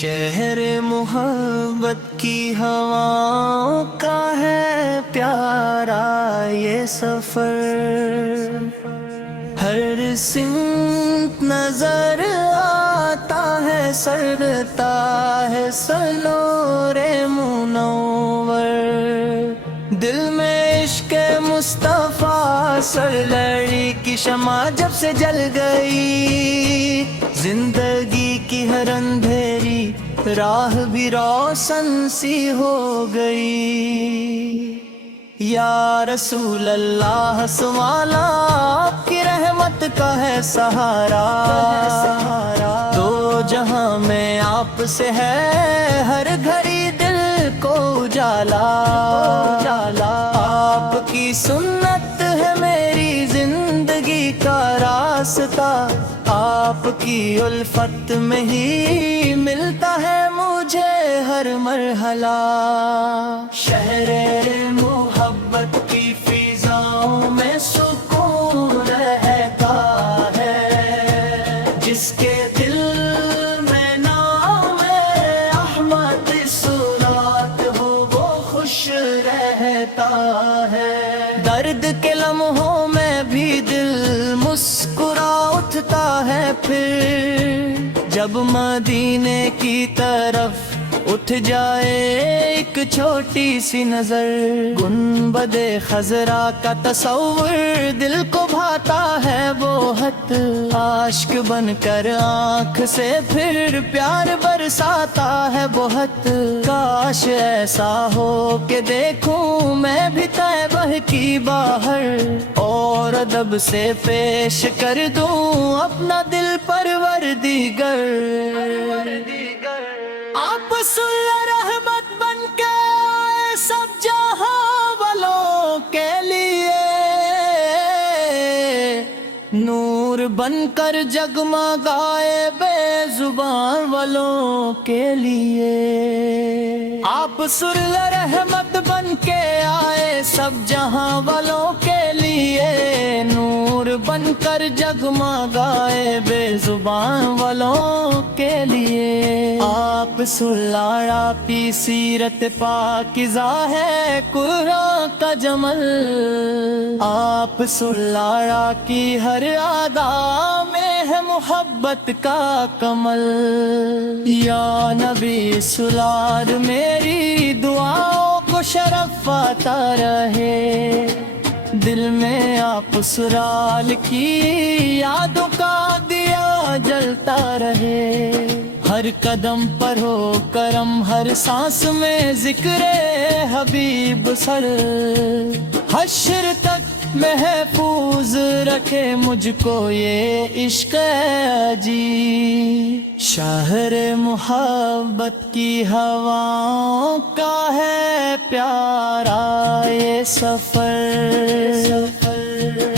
شہر محبت کی ہواؤں کا ہے پیارا یہ سفر، ہر سمت نظر آتا ہے سرتا ہے سنور منور، دل میں عشق مصطفیٰ سرلڑی کی شمع جب سے جل گئی، زندگی کی ہر اندھیری راہ بھی روشن سی ہو گئی۔ یا رسول اللہ سوالا آپ کی رحمت کا ہے سہارا، دو جہاں میں آپ سے ہے ہر گھڑی دل کو اجالا، آپ کی سنت ہے میری زندگی کا راستہ، آپ کی الفت میں ہی ملتا ہے مجھے ہر مرحلہ۔ شہر محبت کی فضاؤں میں سکون رہتا ہے، جس کے دل میں نام احمد صلات ہو وہ خوش رہتا ہے، درد کے لمحوں میں بھی دل مسکرا اٹھتا ہے، پھر جب مدینے کی طرف اٹھ جائے ایک چھوٹی سی نظر، گنبد خضرا کا تصور دل کو بھاتا ہے بہت، عاشق بن کر آنکھ سے پھر پیار برساتا ہے بہت، کاش ایسا ہو کہ دیکھوں میں بھی طیبہ کی باہر، اور ادب سے پیش کر دوں اپنا دل پروردگار، آپ رسول رحمت بن کے آئے سب جہاں والوں کے لیے، نور بن کر جگمگائے بے زبان والوں کے لیے، آپ رسول رحمت بن کے آئے سب جہاں والوں کے لیے، نور بن کر جگمگائے بے زبان والوں کے لیے، آپ سلارا کی سیرت پاکیزہ ہے قرآن کا جمل، آپ سلارا کی ہر ادا میں ہے محبت کا کمل، یا نبی سلار میری دعاؤں کو شرف آتا رہے، دل میں آپ سرال کی یادوں کا دیا جلتا رہے، ہر قدم پر ہو کرم ہر سانس میں ذکر حبیب سر، حشر تک محفوظ رکھے مجھ کو یہ عشق عجیب، شہر محبت کی ہواؤں کا ہے پیارا یہ سفر،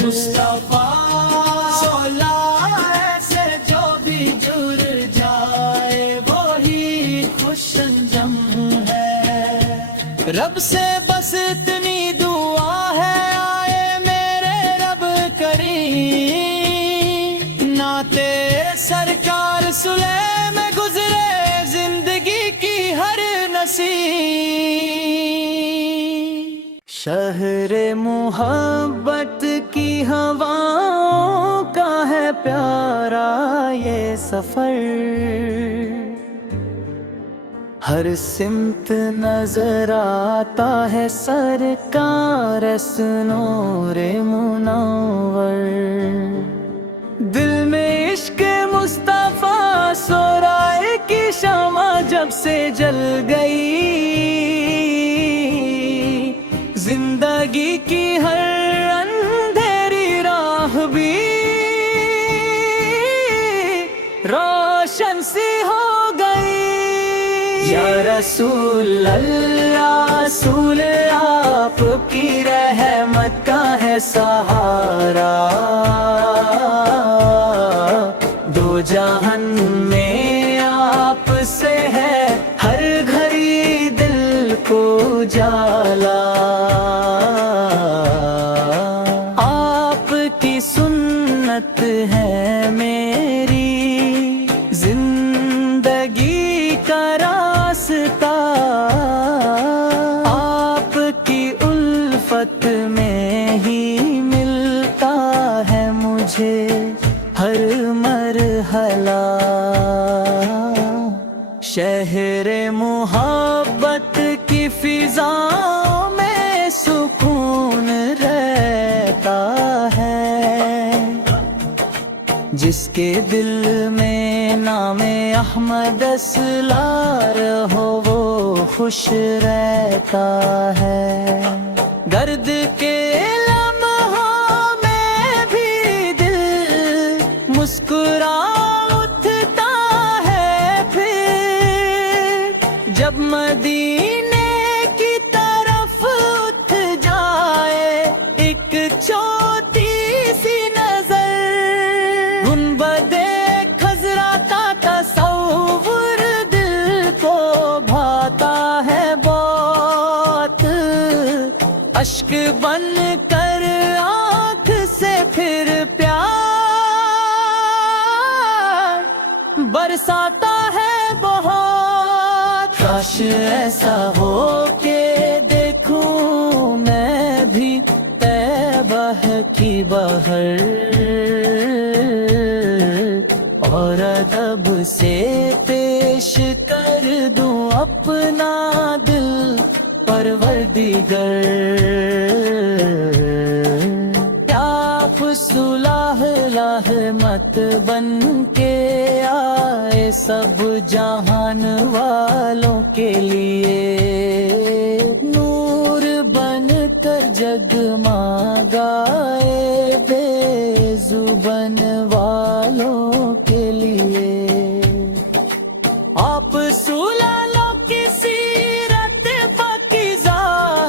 مصطفیٰ سے جو بھی جڑ جائے وہی خوش انجم ہے، رب سے بس اتنی دعا ہے آئے میرے رب کریم، ناتے سرکار سلیم میں گزرے زندگی کی ہر نصیب، شہر محبت کی ہواؤں کا ہے پیارا یہ سفر، ہر سمت نظر آتا ہے سرکار نور منور، دل میں عشق مصطفیٰ سورائے کی شمع جب سے جل گئی، زندگی کی ہر اندھیری راہ بھی روشن سی ہو گئی، یا رسول اللہ رسول آپ کی رحمت کا ہے سہارا، دو جہان میں آپ سے ہے ہر گھڑی دل کو اجالا، آپ کی سنت ہے میری زندگی کا رشتہ آپ کی الفت میں ہی ملتا ہے مجھے ہر مرحلہ، شہر محبت کی فضاؤں میں سکون رہتا ہے، جس کے دل میں نام احمد اسرار ہو وہ خوش رہتا ہے، درد کے لمحوں میں بھی دل مسکرا اٹھتا ہے پھر، جب مدینے کی طرف اٹھ جائے ایک چھوٹی سی نظر، گنبد خضرا کا تصور دل کو بھاتا ہے بہت، اشک بن کر آنکھ سے پھر پیار برساتا ہے بہت، کاش ایسا ہو کہ دیکھوں میں بھی طیبہ کی بہر، اور ادب سے پیش کر دوں اپنا دل پروردگار، کیا فصلہ رحمت بن کے آئے سب جہان والوں کے لیے، نور بن کر جگمگائے بے زبان والوں کے لیے، آپ سلالوں کی سیرت پاکیزہ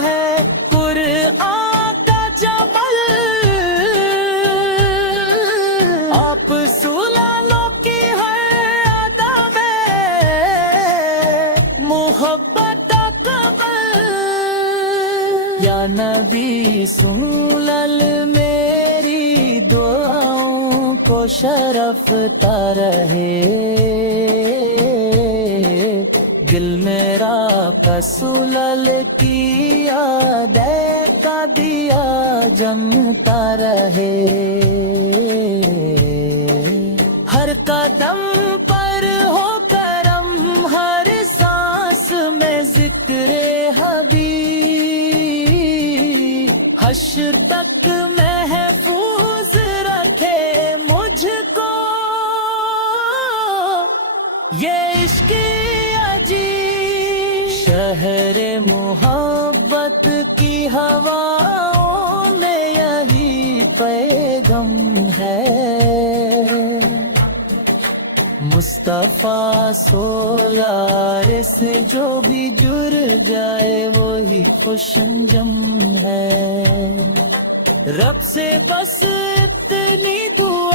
ہے، قرآن کا جمل، آپ سلالوں کی ہر ادا میں محبت قبل، یا نبی سلال میری دعاؤں کو شرفتا رہے، دل میرا سلال کی یاد کا دیا جمتا رہے، ہر قدم پر ہو کرم، ہر سانس میں ذکر حبیب، حشر تک محفوظ رکھے مجھ کو یہ عشق عجیب، شہر محبت کی ہواؤں میں یہی پیغام ہے، مصطفیٰ سولار سے جو بھی جڑ جائے وہی خوش انجم ہے، رب سے بس اتنی دعا